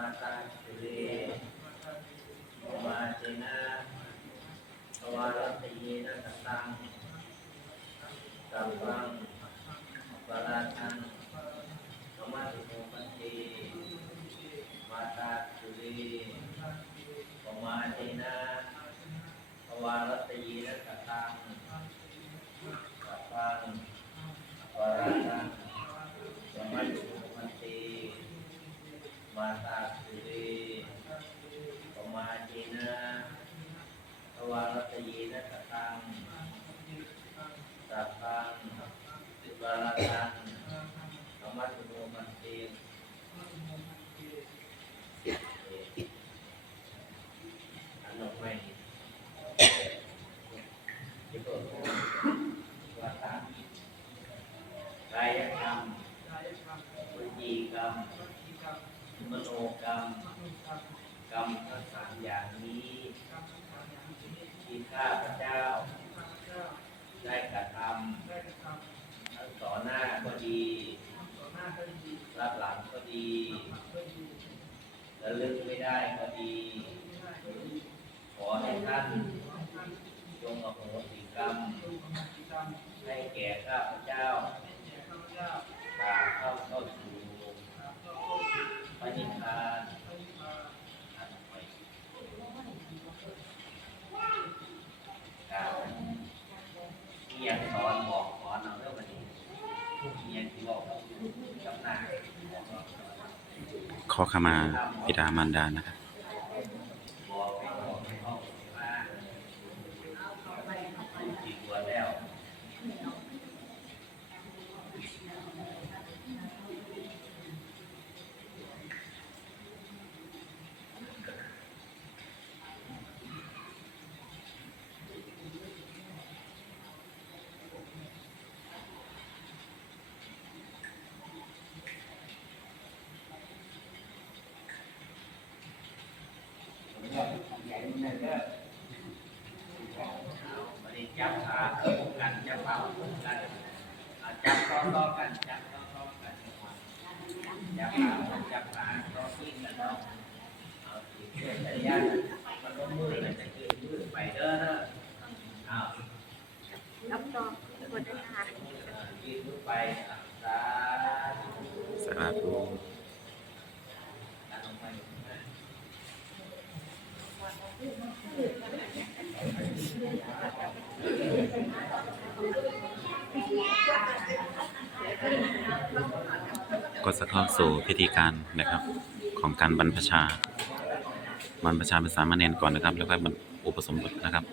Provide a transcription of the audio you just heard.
มาตุเรปมาเจนะภวารติเยนะกตังสัพพังปะราทังสมาธิโมปันติมาตาตุเรปมาเจนะภวารติเยนะกตังสัพพัง นะทวารตยีนะกตังสัพพังสิบาลตังธรรมะตุโมมันติอันนอกไม่ที่เปิดว่าตากายกรรมวิจีกรรมมโนกรรม กรรมทั้งสามอย่างนี้ที่ข้าพระเจ้า ได้กระทำทั้งต่อหน้าก็ดีรับหลังก็ดีระลึกไม่ได้ก็ดี ขอให้ท่านจงอโหสิกรรม ให้แก่ข้าพเจ้า ขอขมาบิดามารดานะครับ วันนี้จับขาเพิ่มกันจับเป่าเพิ่มกันจับต่อต่อกันจับต่อต่อกันจับขาจับขาต่อที่กันเนาะเอาสิเพื่อนสัญญาณมันก็มือเลยจะขึ้นมือไปเด้อเด้อเอารับรองกดด้วยนะคะเออยืนมือไปอะสาธุ สาธุ ดันลงไปนะ ก็จะเข้าสู่พิธีการนะครับ ของการบรรพชา บรรพชาเป็นสามเณรก่อนนะครับ แล้วก็อุปสมบทนะครับ